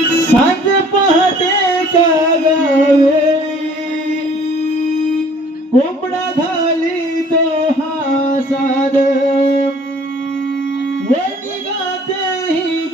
सात पहाटे गावेळी कोंबडा झाली तो हा साद वणी गातेही